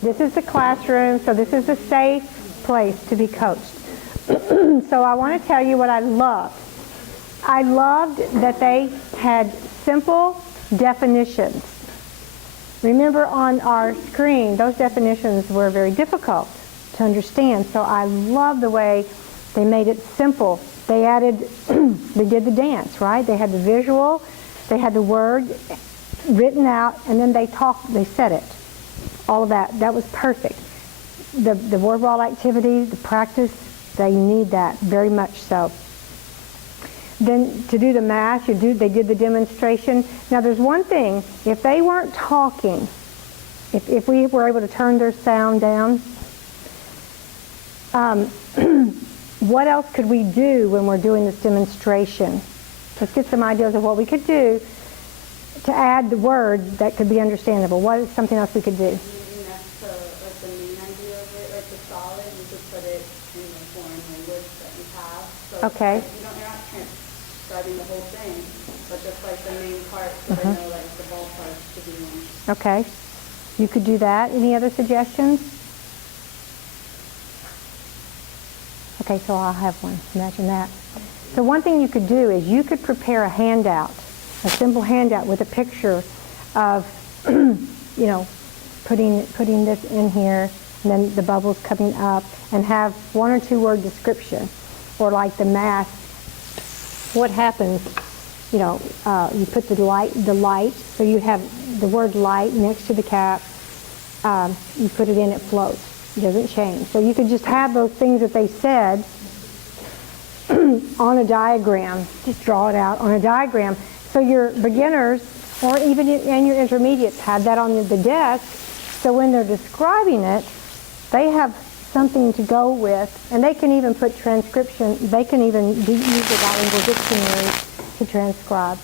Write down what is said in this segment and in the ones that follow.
This is the classroom, so this is a safe place to be coached. So I want to tell you what I loved. I loved that they had simple definitions. Remember on our screen, those definitions were very difficult to understand, so I love the way they made it simple. They added, they did the dance, right? They had the visual, they had the word written out, and then they said it. All of that, that was perfect. The word wall activity, the practice, they need that very much so. Then to do the math, they did the demonstration. Now there's one thing, if they weren't talking, if we were able to turn their sound down, what else could we do when we're doing this demonstration? Let's get some ideas of what we could do to add the words that could be understandable. What is something else we could do? Next to like the main idea of it, like the solid, you could put it in the foreign language that you have. So okay. You're not transcribing the whole thing, but just like the main part, so they know like the ballpark to be one. Okay. You could do that. Any other suggestions? Okay, so I'll have one. Imagine that. So one thing you could do is you could prepare a handout, a simple handout with a picture of, you know, putting this in here, and then the bubbles coming up, and have 1 or 2 word description, or like the math. What happens? You know, you put the light, so you have the word light next to the cap. You put it in, it floats. It doesn't change. So you could just have those things that they said on a diagram. Just draw it out on a diagram. So your beginners, or even and your intermediates, have that on the desk. So when they're describing it, they have something to go with, and they can even put transcription. They can even use the bilingual dictionary to transcribe.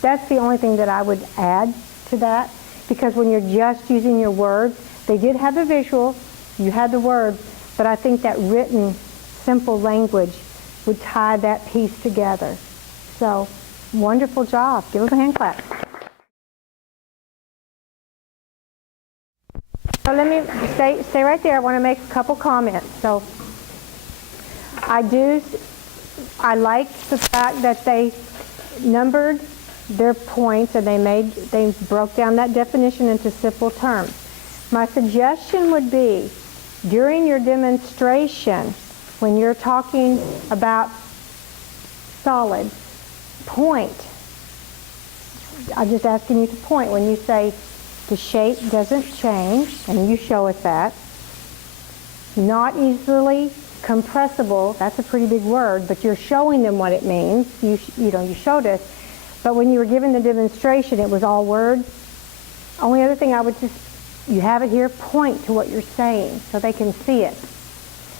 That's the only thing that I would add to that, because when you're just using your words, they did have the visual, you had the words, but I think that written, simple language would tie that piece together. So, wonderful job. Give them a hand clap. So let me stay right there. I want to make a couple comments. So, I like the fact that they numbered their points, and they broke down that definition into simple terms. My suggestion would be, during your demonstration, when you're talking about solid, point. I'm just asking you to point when you say the shape doesn't change, and you show us that. Not easily compressible, that's a pretty big word, but you're showing them what it means. You showed us. But when you were giving the demonstration, it was all words. Only other thing I would just, you have it here, point to what you're saying so they can see it.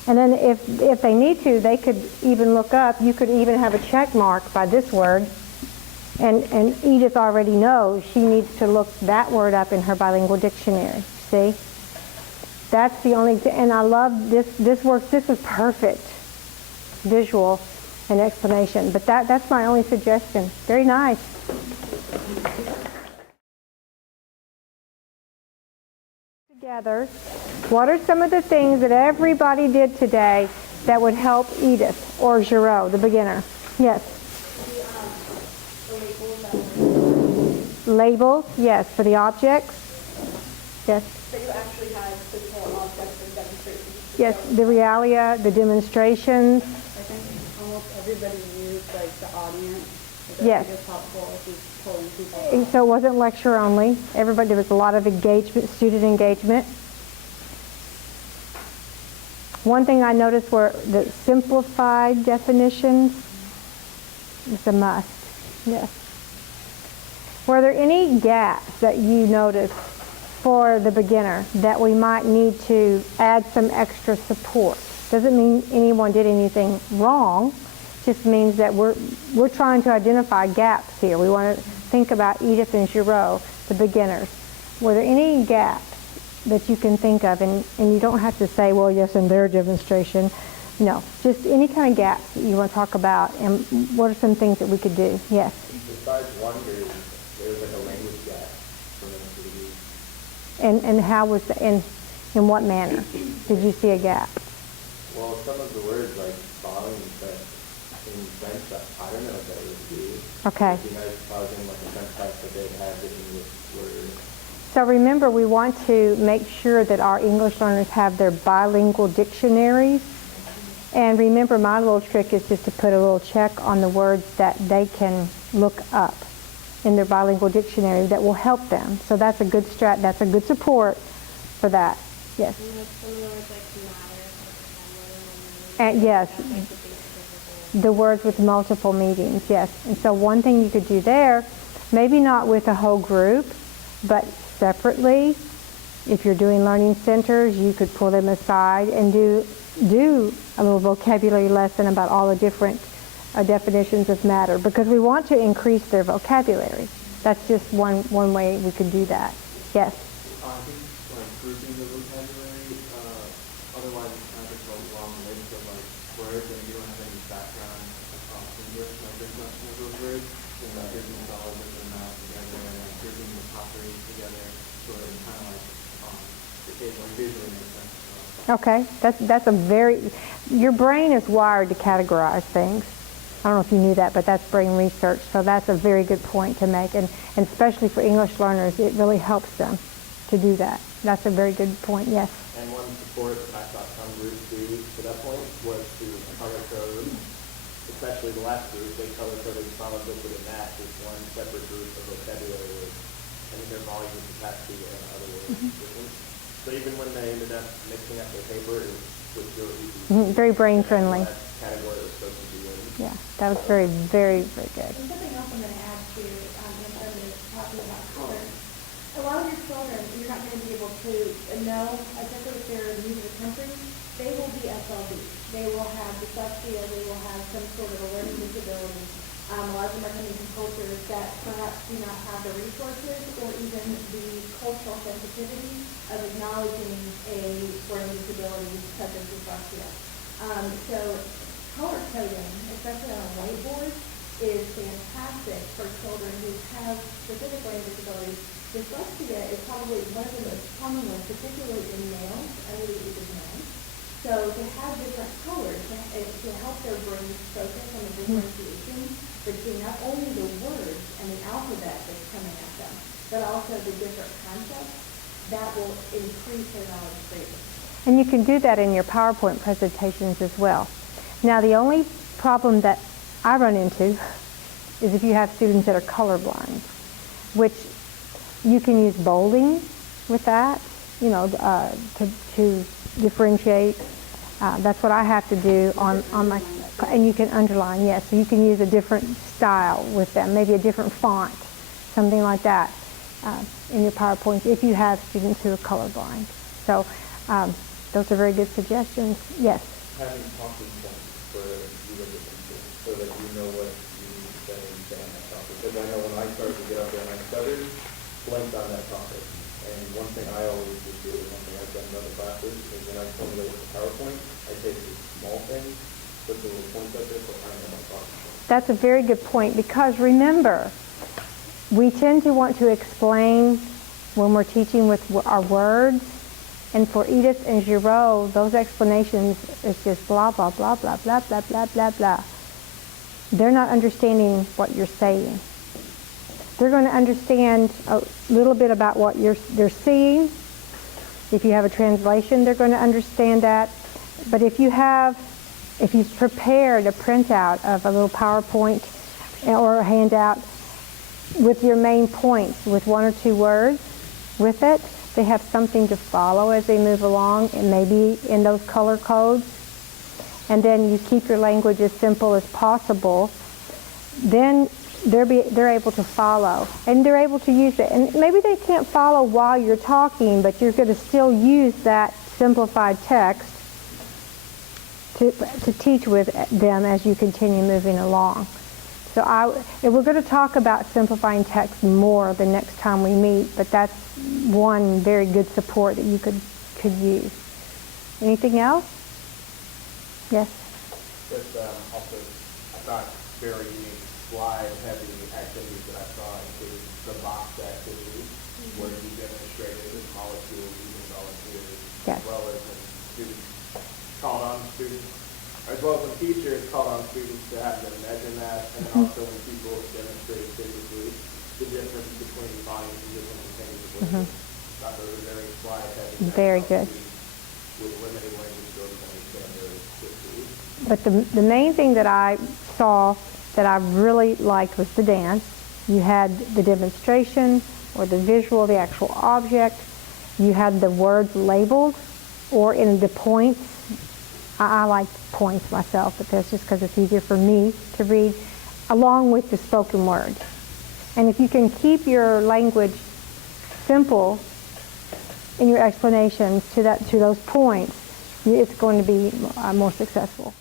And then if they need to, they could even look up. You could even have a check mark by this word. And Edith already knows she needs to look that word up in her bilingual dictionary. See? That's the only, and I love this works. This is perfect visual and explanation. But that's my only suggestion. Very nice. Together, what are some of the things that everybody did today that would help Edith or Giraud, the beginner? Yes. Labels, yes, for the objects. Yes. So you actually had physical objects and demonstrations. Yes, the realia, the demonstrations. I think almost everybody used like the audience. Yes. So it wasn't lecture only. Everybody, there was a lot of engagement, student engagement. One thing I noticed were the simplified definitions. It's a must. Yes. Were there any gaps that you noticed for the beginner that we might need to add some extra support? Doesn't mean anyone did anything wrong. Just means that we're trying to identify gaps here. We want to think about Edith and Giraud, the beginners. Were there any gaps that you can think of? And you don't have to say, well, yes, in their demonstration. No, just any kind of gaps that you want to talk about, and what are some things that we could do? Yes? Besides one, there's like a language gap for them to do. And how was the, and In what manner did you see a gap? Well, some of the words like volumes that in French, I don't know what that would be. Okay. It'd be nice if I was in like a French class that they'd have the English word. So remember, we want to make sure that our English learners have their bilingual dictionaries. And remember, my little trick is just to put a little check on the words that they can look up in their bilingual dictionary that will help them. So that's a good that's a good support for that. Yes. And like some of the words like matter, And yes, that's like the basic of the the words with multiple meanings, yes. And so one thing you could do there, maybe not with a whole group, but separately, if you're doing learning centers, you could pull them aside and do a little vocabulary lesson about all the different definitions of matter, because we want to increase their vocabulary. That's just one way we could do that. Yes? I think like grouping the vocabulary, otherwise it's kind of just a long list of like words and you don't have any background English, like there's not some of those words, and like here's the solid with the mouth together, and like grouping the properties together, so it kind of like visually makes sense. Okay, that's a very, your brain is wired to categorize things. I don't know if you knew that, but that's brain research, so that's a very good point to make, and especially for English learners, it really helps them to do that. That's a very good point, yes. And one support I thought some groups do to that point was to color code, especially the last group. They color coded solid, liquid, and mass as one separate group of vocabulary words, and their volume, capacity, and other words. So even when they ended up mixing up their paper, it was really easy. Very brain friendly. That category was supposed to be in. Yeah, that was very, very, very good. And something else I'm going to add to, in terms of talking about color, a lot of your children, you're not going to be able to know, especially if they're new to the country, they will be SLB. They will have dyslexia, they will have some sort of a learning disability. A lot of them are coming from cultures that perhaps do not have the resources or even the cultural sensitivity of acknowledging a learning disability such as dyslexia. So color coding, especially on a whiteboard, is fantastic for children who have specific learning disabilities. Dyslexia is probably one of the most common ones, particularly in males, under the age of 9. So to have different colors to help their brains focus on the differentiation between not only the words and the alphabet that's coming at them, but also the different concepts, that will increase their knowledge greatly. And you can do that in your PowerPoint presentations as well. Now, the only problem that I run into is if you have students that are colorblind, which you can use bolding with that, to differentiate. That's what I have to do on my, and you can underline, yes. So you can use a different style with them, maybe a different font, something like that in your PowerPoints if you have students who are colorblind. So those are very good suggestions. Yes? Having talking points for you as a teacher so that you know what you need to say and stay on that topic. Because I know when I started to get up there and I stuttered, blanked on that topic. And one thing I always would do, and one thing I've done in other classes, is when I formulate the PowerPoint, I take the small things, put the little points up there, so I know my talking point. That's a very good point, because remember, we tend to want to explain when we're teaching with our words, and for Edith and Giraud, those explanations is just blah, blah, blah, blah, blah, blah, blah, blah, blah. They're not understanding what you're saying. They're going to understand a little bit about what they're seeing. If you have a translation, they're going to understand that. But if you've prepared a printout of a little PowerPoint or a handout with your main points, with 1 or 2 words with it, they have something to follow as they move along, and maybe in those color codes. And then you keep your language as simple as possible. Then they're able to follow, and they're able to use it. And maybe they can't follow while you're talking, but you're going to still use that simplified text to teach with them as you continue moving along. So we're going to talk about simplifying text more the next time we meet, but that's one very good support that you could use. Anything else? Yes? Just also, I thought very unique slide-heavy activities that I saw included the box activity, where you demonstrated molecules using solid theory. Yes. as well as when students called on students, as well as when teachers called on students to have them measure that, and then also when people demonstrate physically the difference between volumes and different containers of language. Thought those were very slide heavy. Very good. With limited language skills to understand very quickly. But the main thing that I saw that I really liked was the dance. You had the demonstration or the visual, the actual object. You had the words labeled or in the points. I like points myself, but that's just because it's easier for me to read, along with the spoken word. And if you can keep your language simple in your explanations to those points, it's going to be more successful.